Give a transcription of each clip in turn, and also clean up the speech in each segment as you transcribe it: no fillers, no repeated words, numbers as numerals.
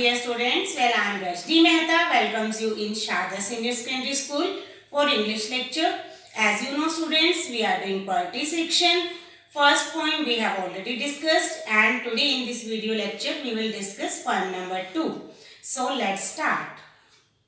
dear students. Well, I am Rashdi Mehta. Welcomes you in Sharda Senior Secondary School for English lecture. As you know, students, we are doing poetry section. First poem we have already discussed, and today in this video lecture we will discuss poem number 2. So let's start.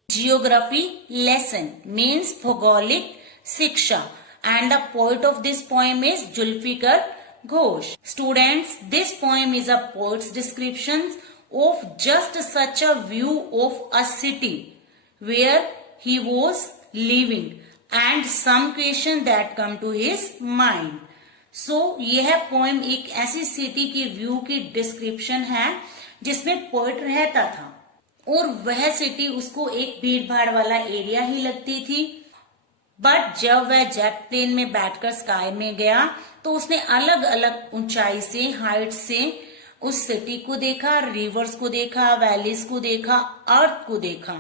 Geography lesson means Bhagolic Siksha, and the poet of this poem is Julfikar Ghosh. Students, this poem is a poet's description of just such a view of a city where he was living and some question that come to his mind. So यह poem एक ऐसी city की view की description है जिसमें poet रहता था और वह सिटी उसको एक भीड़ भाड़ वाला एरिया ही लगती थी। बट जब वह जेट प्लेन में बैठकर स्काई में गया तो उसने अलग अलग ऊंचाई से, हाइट से उस सिटी को देखा, रिवर्स को देखा, वैलीज को देखा, अर्थ को देखा,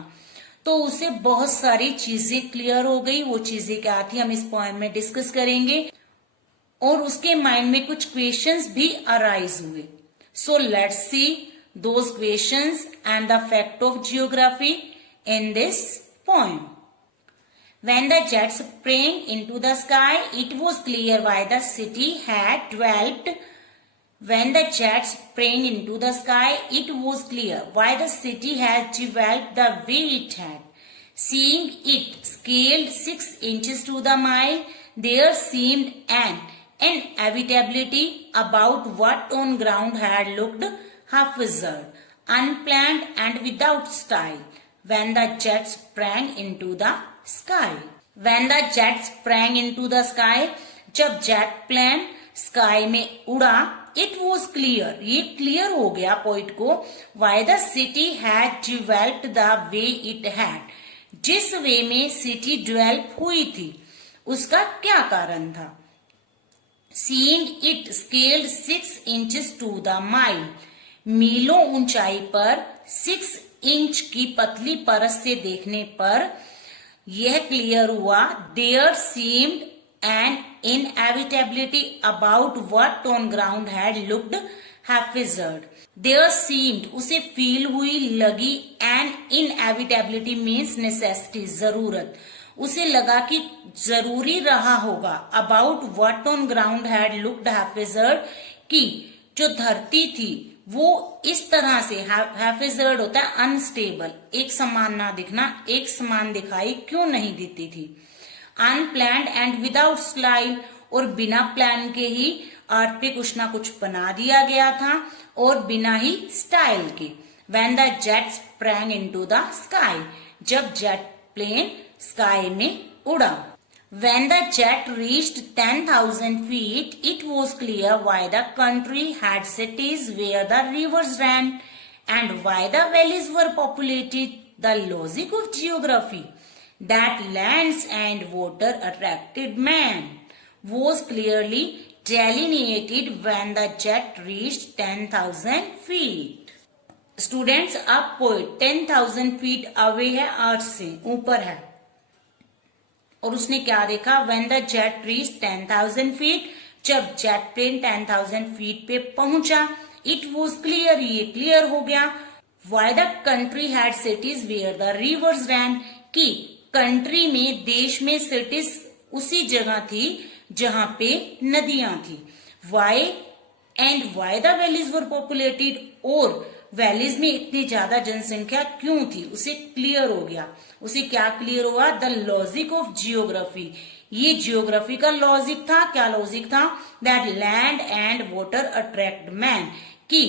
तो उसे बहुत सारी चीजें क्लियर हो गई। वो चीजें क्या थी हम इस पोएम में डिस्कस करेंगे और उसके माइंड में कुछ क्वेश्चंस भी अराइज हुए। So let's see those questions and the fact of geography in this poem. When the jets sprang into the sky, it was clear why the city had developed. When the jets sprang into the sky, it was clear why the city had developed the way it had. Seeing it scaled 6 inches to the mile, there seemed an inevitability about what on ground had looked haphazard, unplanned and without style. When the jets sprang into the sky. When the jet sprang into the sky, जब jet plane sky में उड़ा, it was clear, ये clear हो गया point को, why the city had developed the way it had, जिस वे में city develop हुई थी उसका क्या कारण था। Seeing it scaled 6 inches to the mile, मीलों ऊंचाई पर 6 इंच की पतली परत से देखने पर यह क्लियर हुआ, there seemed an inevitability about what on ground had looked haphazard. There seemed उसे फील हुई, लगी, एन इनएविटेबिलिटी मीन्स नेसेसिटी, जरूरत, उसे लगा कि जरूरी रहा होगा, about what on ground had looked haphazard, कि जो धरती थी वो इस तरह से, हैफिजर्ड होता है अनस्टेबल, एक समान ना दिखना, एक समान दिखाई क्यों नहीं देती थी। अनप्लैन्ड एंड विदाउट स्टाइल, और बिना प्लान के ही अर्थ पे कुछ ना कुछ बना दिया गया था और बिना ही स्टाइल के। When the jet sprang into the sky, जब जेट प्लेन स्काई में उड़ा। When the jet reached 10,000 feet, it was clear why the country had cities where the rivers ran and why the valleys were populated. The logic of geography, that lands and water attracted man, was clearly delineated when the jet reached 10,000 feet. Students, अब poet 10,000 feet away है, अर्थ से ऊपर है, और उसने क्या देखा, when the jet reached 10,000 feet, जब जेट प्लेन 10,000 feet पे पहुंचा, it was clear, ये क्लियर हो गया, why the country had cities where the rivers ran, कि कंट्री में, देश में सिटीज उसी जगह थी जहां पे नदियां थी। why and why the valleys were populated, और वैलीज में इतनी ज्यादा जनसंख्या क्यों थी, उसे क्लियर हो गया। उसे क्या क्लियर हुआ, द लॉजिक ऑफ जियोग्राफी, ये जियोग्राफी का लॉजिक था। क्या लॉजिक था, that land and water attract man, कि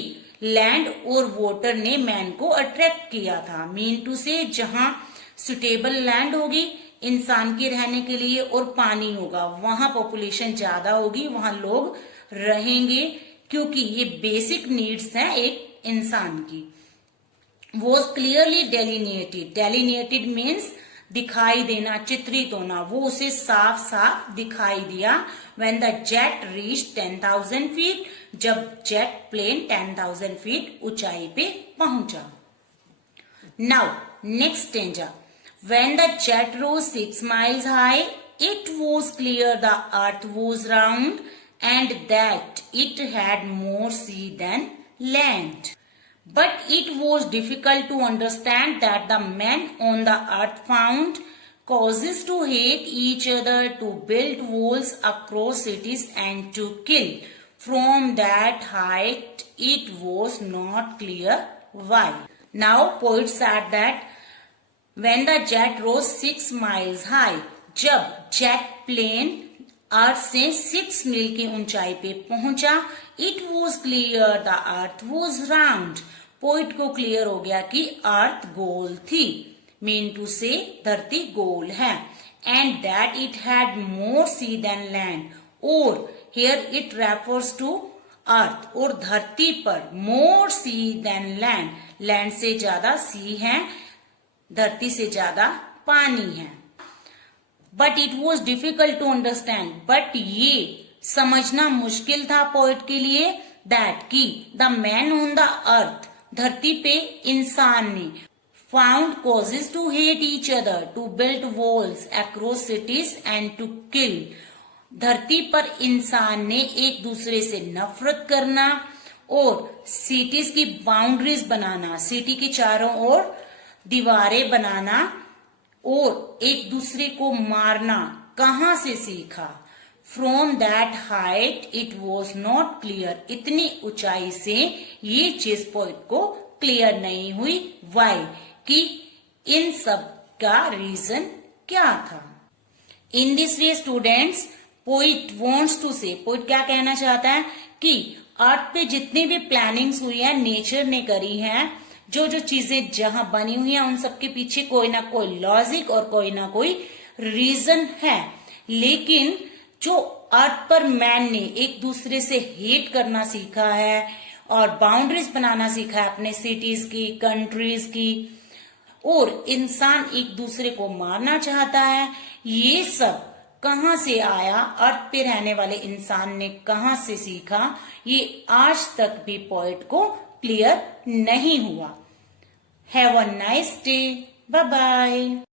लैंड और वाटर ने मैन को अट्रैक्ट किया था। मीन टू से, जहां सुटेबल लैंड होगी इंसान के रहने के लिए और पानी होगा, वहां पॉपुलेशन ज्यादा होगी, वहां लोग रहेंगे, क्योंकि ये बेसिक नीड्स हैं एक इंसान की। वॉज क्लियरली डेलिनेटेड, डेलिनेटेड मीन्स दिखाई देना, चित्रित होना, वो उसे साफ साफ दिखाई दिया। When the jet reach 10,000 feet, जब जेट प्लेन 10,000 feet ऊंचाई पे पहुंचा। Now next stanza, when the jet rose 6 miles high, it was clear the earth was round and that it had more sea than land. But it was difficult to understand that the men on the earth found causes to hate each other, to build walls across cities and to kill. From that height, it was not clear why. Now, poet said that when the jet rose 6 miles high, जब jet plane अर्थ से 6 मील की ऊंचाई पे पहुंचा, it was clear the earth was round. Poet को clear हो गया कि अर्थ गोल थी. मीन टू से धरती गोल है. And that it had more sea than land. और here it refers to earth. और धरती पर more sea than land. Land से ज्यादा सी है, धरती से ज्यादा पानी है. But it was difficult to understand. But ये समझना मुश्किल था पोइट के लिए दैट की the man on the earth, धरती पे इंसान ने, found causes to hate each other, to build walls across cities and to kill. धरती पर इंसान ने एक दूसरे से नफरत करना और सिटीज की बाउंड्रीज बनाना, सिटी के चारों ओर दीवारें बनाना और एक दूसरे को मारना कहां से सीखा. From that height it was not clear. इतनी ऊंचाई से ये चीज पोइट को क्लियर नहीं हुई. वाई, कि इन सब का रीजन क्या था. In this way students, poet wants to say, poet क्या कहना चाहता है कि अर्थ पे जितनी भी प्लानिंग्स हुई है नेचर ने करी है, जो जो चीजें जहां बनी हुई हैं उन सबके पीछे कोई ना कोई लॉजिक और कोई ना कोई रीजन है. लेकिन जो अर्थ पर मैन ने एक दूसरे से हेट करना सीखा है और बाउंड्रीज बनाना सीखा है अपने सिटीज की, कंट्रीज की, और इंसान एक दूसरे को मारना चाहता है, ये सब कहां से आया, अर्थ पे रहने वाले इंसान ने कहां से सीखा, ये आज तक भी पोइट को क्लियर नहीं हुआ. Have a nice day. Bye bye.